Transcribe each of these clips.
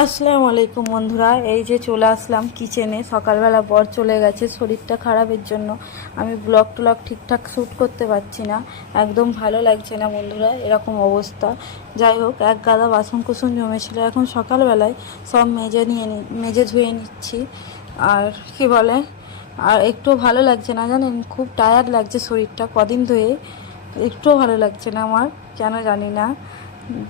আসসালামু আলাইকুম বন্ধুরা, এই যে চলে আসলাম কিচেনে সকালবেলা বর চলে গেছে, শরীরটা খারাপের জন্য। আমি ব্লগ টলগ ঠিকঠাক শ্যুট করতে পারছি না, একদম ভালো লাগছে না বন্ধুরা, এরকম অবস্থা। যাই হোক, এক গাদা বাসন কুসন জমেছিল, এখন সকালবেলায় সব মেজে নিয়ে মেজে ধুয়ে নিচ্ছি। আর কি বলে, আর একটু ভালো লাগছে না জানেন, খুব টায়ার্ড লাগছে শরীরটা কদিন ধুয়ে একটুও ভালো লাগছে না আমার, কেন জানি না।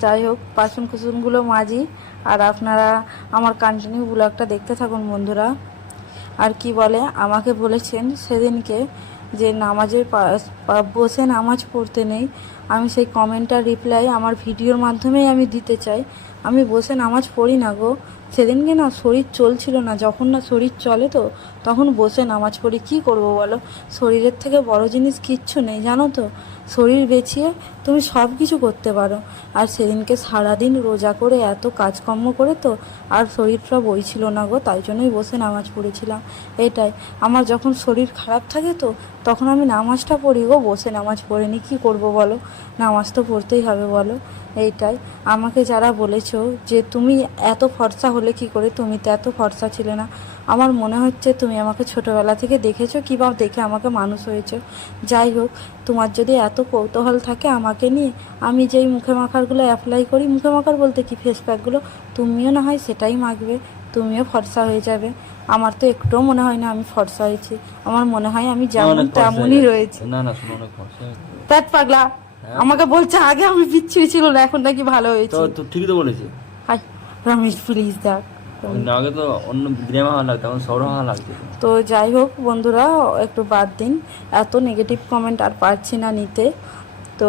যাই হোক বাসন কুসনগুলো মাজি। আর আপনারা আমার কন্টিনিউ ব্লগটা দেখতে থাকুন বন্ধুরা। আর কি বলে, আমাকে বলেছেন সেদিনকে যে নামাজের বসে নামাজ পড়তে নেই। আমি সেই কমেন্টটা রিপ্লাই আমার ভিডিওর মাধ্যমেই আমি দিতে চাই। আমি বসে নামাজ পড়ি না গো। সেদিনকে না শরীর চলছিল না, যখন না শরীর চলে তো, তখন বসে নামাজ পড়ি কি করব বলো? শরীরের থেকে বড় জিনিস কিচ্ছু নেই, জানো তো? শরীর বেছিয়ে তুমি সব কিছু করতে পারো। আর সেদিনকে সারাদিন রোজা করে এত কাজকর্ম করে তো, আর শরীরটা বইছিল না গো, তাই জন্যই বসে নামাজ পড়েছিলাম। এটাই, আমার যখন শরীর খারাপ থাকে তো, তখন আমি নামাজটা পড়ি গো, বসে নামাজ পড়ে পড়িনি কি করব বলো? নামাজ তো পড়তেই হবে বলো। এইটাই। আমাকে যারা বলেছ যে তুমি এত ফর্সা হলে কি করে তুমি তো এত ফর্সা ছিলে না। আমার মনে হচ্ছে তুমি আমাকে ছোটবেলা থেকে দেখেছ কি বা দেখে আমাকে মানুষ হয়েছো। যাই হোক তোমার যদি এত কৌতূহল থাকে আমাকে নিয়ে আমি যেই মুখে মাখারগুলো অ্যাপ্লাই করি মুখে মাখার বলতে কি ফেস প্যাকগুলো তুমিও না হয় সেটাই মাখবে তুমিও ফর্সা হয়ে যাবে। আমার তো একটুও মনে হয় না আমি ফর্সা হয়েছি। আমার মনে হয় আমি যেমন তেমনই রয়েছি। না না শোনো অনেক ফর্সা হয়ে পাগলা। আমাকে বলছে আগে আমি বিচ্ছিরি ছিল না এখন নাকি ভালো হয়েছে। তো ঠিকই তো বলেছে। হাই রমেশ প্লিজ দেখ। আগে তো অন্য গ্রামে হাওয়া লাগতো এখন শহরে হাওয়া লাগছে। তো। তো যাই হোক বন্ধুরা একটু বাদ দিন। এত নেগেটিভ কমেন্ট আর পারছি না নিতে। তো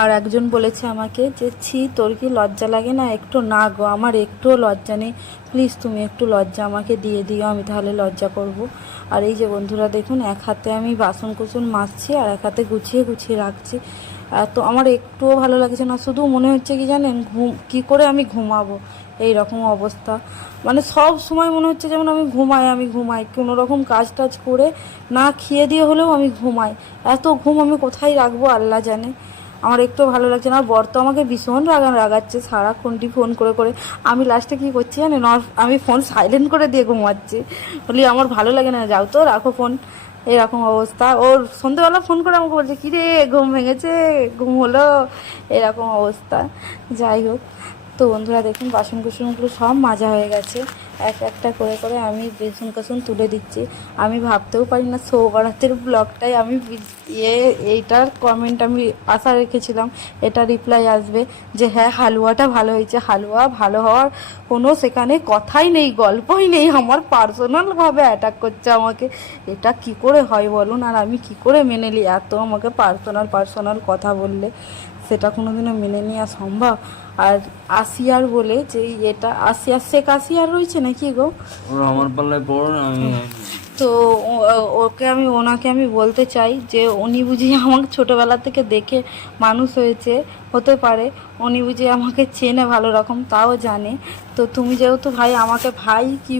আর একজন বলেছে আমাকে যে, ছি, তোর কি লজ্জা লাগে না? একটু না গো, আমার একটুও লজ্জা নেই। প্লিজ তুমি একটু লজ্জা আমাকে দিয়ে দিও, আমি তাহলে লজ্জা করব। আর এই যে বন্ধুরা, দেখুন, এক হাতে আমি বাসন কুসন মাজছি আর এক হাতে গুছিয়ে গুছিয়ে রাখছি। তো আমার একটুও ভালো লাগছে না, শুধু মনে হচ্ছে কি জানেন, ঘুম, কী করে আমি ঘুমাবো? এই রকম অবস্থা। মানে সব সময় মনে হচ্ছে যেমন আমি ঘুমাই আমি ঘুমাই। কোনো রকম কাজ টাজ করে না খেয়ে দিয়ে হলেও আমি ঘুমাই। এত ঘুম আমি কোথায় রাখব, আল্লাহ জানে। আমার একটু ভালো লাগছে না। বর তো আমাকে ভীষণ রাগা রাগাচ্ছে, সারাক্ষণটি ফোন করে করে। আমি লাস্টে কী করছি জানেন? আমি ফোন সাইলেন্ট করে দিয়ে ঘুমাচ্ছি। বলি, আমার ভালো লাগে না, যাও তো, রাখো ফোন এরকম অবস্থা। ওর সন্ধ্যেবেলা ফোন করে আমাকে বলছে, কী রে, ঘুম ভেঙেছে, ঘুম হলো? এরকম অবস্থা। যাই হোক, তো বন্ধুরা দেখুন বাসন কুসনগুলো সব মাজা হয়ে গেছে। এক একটা করে করে আমি বেসন কাসন তুলে দিচ্ছি। আমি ভাবতেও পারি না সৌবারাতের ব্লগটাই আমি ইয়ে এইটার কমেন্ট আমি আশা রেখেছিলাম, এটা রিপ্লাই আসবে যে হ্যাঁ হালুয়াটা ভালো হয়েছে। হালুয়া ভালো হওয়ার কোনো সেখানে কথাই নেই, গল্পই নেই। আমার পার্সোনালভাবে অ্যাটাক করছে আমাকে। এটা কি করে হয় বলুন? আর আমি কি করে মেনে নিই? এত আমাকে পার্সোনাল পার্সোনাল কথা বললে। কোনোদিনও মেনে নেওয়া সম্ভব। আর আসিয়ার বলে যে এটা আসিয়ার শেখ আসিয়ার রয়েছে নাকি গো? আমার পাল্লায় পড়ো আমি তো ওকে আমি ওনাকে আমি বলতে চাই যে উনি বুঝি আমাকে ছোটোবেলা থেকে দেখে মানুষ হয়েছে হতে পারে। উনি বুঝি আমাকে চেনে ভালো রকম তাও জানে। তো তুমি যেহেতু ভাই আমাকে ভাই কি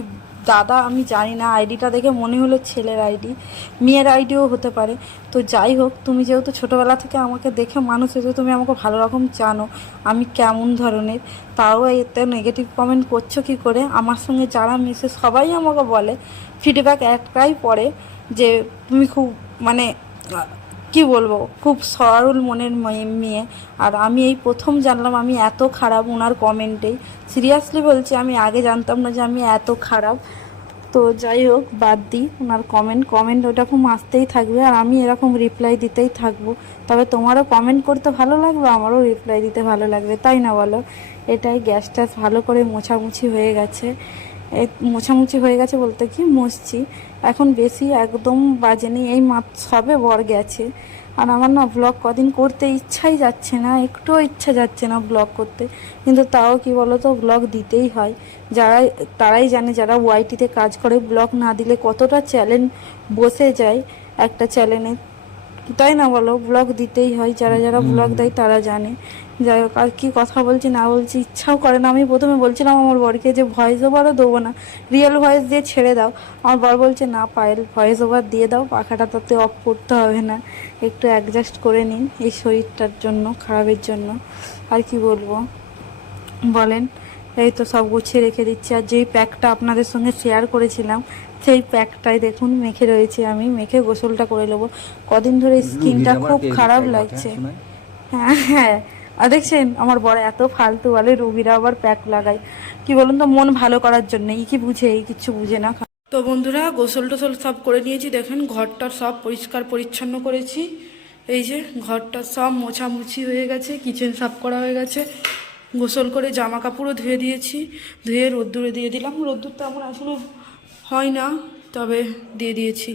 দাদা, আমি জানি না আইডিটা দেখে মনে হলো ছেলের আইডি মেয়ের আইডিও হতে পারে। তো যাই হোক, তুমি যেহেতু ছোটোবেলা থেকে আমাকে দেখে মানুষ হয়েছে, তুমি আমাকে ভালো রকম জানো, আমি কেমন ধরনের। তাও এতে নেগেটিভ কমেন্ট করছ কি করে? আমার সঙ্গে যারা মিশে সবাই আমাকে বলে ফিডব্যাক একটাই পড়ে যে, তুমি খুব মানে কি বলব? খুব সরল মনের মেয়ে- আর আমি এই প্রথম জানলাম আমি এত খারাপ ওনার কমেন্টেই সিরিয়াসলি বলছি, আমি আগে জানতাম না যে আমি এত খারাপ। তো যাই হোক, বাদ দিই ওনার কমেন্ট কমেন্ট ওরকম আসতেই থাকবে আর আমি এরকম রিপ্লাই দিতেই থাকব। তবে তোমারও কমেন্ট করতে ভালো লাগবে, আমারও রিপ্লাই দিতে ভালো লাগবে, তাই না বলো? এটাই গ্যাস ট্যাস ভালো করে মোছামুছি হয়ে গেছে। মোছামুছি হয়ে গেছে বলতে কি মুছছি। এখন বেশি একদম বাজেনি এই মাত সবে বর গেছে। আর আমার না ব্লগ কদিন করতে ইচ্ছাই যাচ্ছে না একটুও ইচ্ছা যাচ্ছে না ব্লগ করতে। কিন্তু তাও কি বলো তো ব্লগ দিতেই হয়। যারা তারাই জানে যারা ওয়াইটিতে কাজ করে ব্লগ না দিলে কতটা চ্যালেঞ্জ বসে যায় একটা চ্যানেলে তাই না বলো ব্লগ দিতেই হয় যারা যারা ব্লগ দেয় তারা জানে। যাই হোক আর কি কথা বলছি না বলছি ইচ্ছাও করে না। আমি প্রথমে বলছিলাম আমার বরকে যে ভয়েস ওভারও দেবো না। রিয়েল ভয়েস দিয়ে ছেড়ে দাও। আমার বর বলছে না পায়েল ভয়েস ওভার দিয়ে দাও। পাখাটা তাতে অফ করতে হবে না। একটু অ্যাডজাস্ট করে নিন এই শরীরটার জন্য খারাপের জন্য। আর কি বলব? বলেন এই তো সব গুছিয়ে রেখে দিচ্ছি। আর যেই প্যাকটা আপনাদের সঙ্গে শেয়ার করেছিলাম সেই প্যাকটাই দেখুন মেখে রয়েছে আমি। মেখে গোসলটা করে নেব। কদিন ধরে স্কিনটা খুব খারাপ লাগছে। হ্যাঁ হ্যাঁ। আর দেখছেন, আমার বড় এত ফালতু বলে রুগীরা আবার প্যাক লাগায়। কি বলুন তো, মন ভালো করার জন্য এই কি বুঝে এই কিছু বুঝে না। তো বন্ধুরা, গোসল টোসল সব করে নিয়েছি, দেখেন ঘরটা সব পরিষ্কার পরিচ্ছন্ন করেছি। এই যে, ঘরটা সব মোছামুছি হয়ে গেছে, কিচেন সাফ করা হয়ে গেছে। গোসল করে জামা কাপড়ও ধুয়ে দিয়েছি, ধুয়ে রোদ্দুরে দিয়ে দিলাম। রোদ্দুর তো আমার আসলে হয় না, তবে দিয়ে দিয়েছি।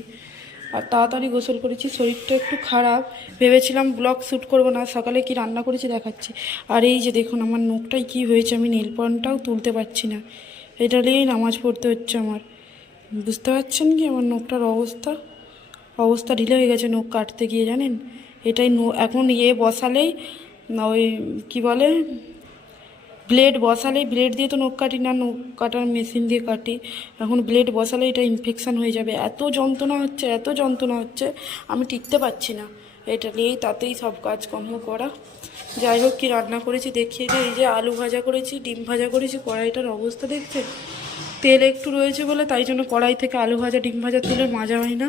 আর তাড়াতাড়ি গোসল করেছি, শরীরটা একটু খারাপ। ভেবেছিলাম ব্লগ শ্যুট করব না, সকালে কি রান্না করেছি দেখাচ্ছি। আর এই যে দেখুন আমার নখটাই কি হয়েছে, আমি নীল পয়েন্টটাও তুলতে পারছি না। এটা নিয়েই নামাজ পড়তে হচ্ছে আমার। বুঝতে পারছেন কি আমার নখটার অবস্থা? অবস্থা ঢিলে হয়ে গেছে নখ কাটতে গিয়ে, জানেন? এটাই এখন ইয়ে বসালেই, ওই কি বলে ব্লেড বসালেই, ব্লেড দিয়ে তো নখ কাটি না, নখ কাটার মেশিন দিয়ে কাটি। এখন ব্লেড বসালে এটা ইনফেকশান হয়ে যাবে। এত যন্ত্রণা হচ্ছে, এত যন্ত্রণা হচ্ছে, আমি টিকতে পারছি না। এটা নিয়েই তাতেই সব কাজকর্ম করা। যাই হোক, কি রান্না করেছি দেখিয়ে দিই এই যে আলু ভাজা করেছি, ডিম ভাজা করেছি, কড়াইটার অবস্থা দেখছে? তেল একটু রয়েছে বলে, তাই জন্য কড়াই থেকে আলু ভাজা, ডিম ভাজা তুলে মাজা হয় না।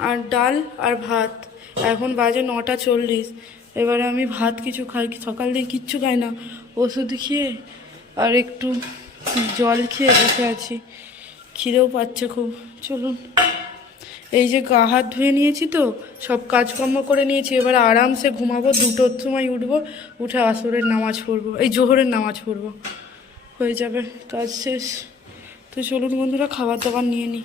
আর ডাল আর ভাত। এখন বাজে নটা চল্লিশ। এবারে আমি ভাত কিছু খাই, সকাল দিয়ে কিচ্ছু খাই না। ওষুধ খেয়ে আর একটু জল খেয়ে বসে আছি। খিদেও পাচ্ছে খুব। চলুন। এই যে গা হাত ধুয়ে নিয়েছি তো, সব কাজকর্ম করে নিয়েছি। এবার আরামসে ঘুমাবো, দুটোর সময় উঠবো, উঠে আসরের নামাজ পড়ব। এই জোহরের নামাজ পড়ব। হয়ে যাবে কাজ শেষ। তো চলুন বন্ধুরা, খাবার দাবার নিয়ে নিই।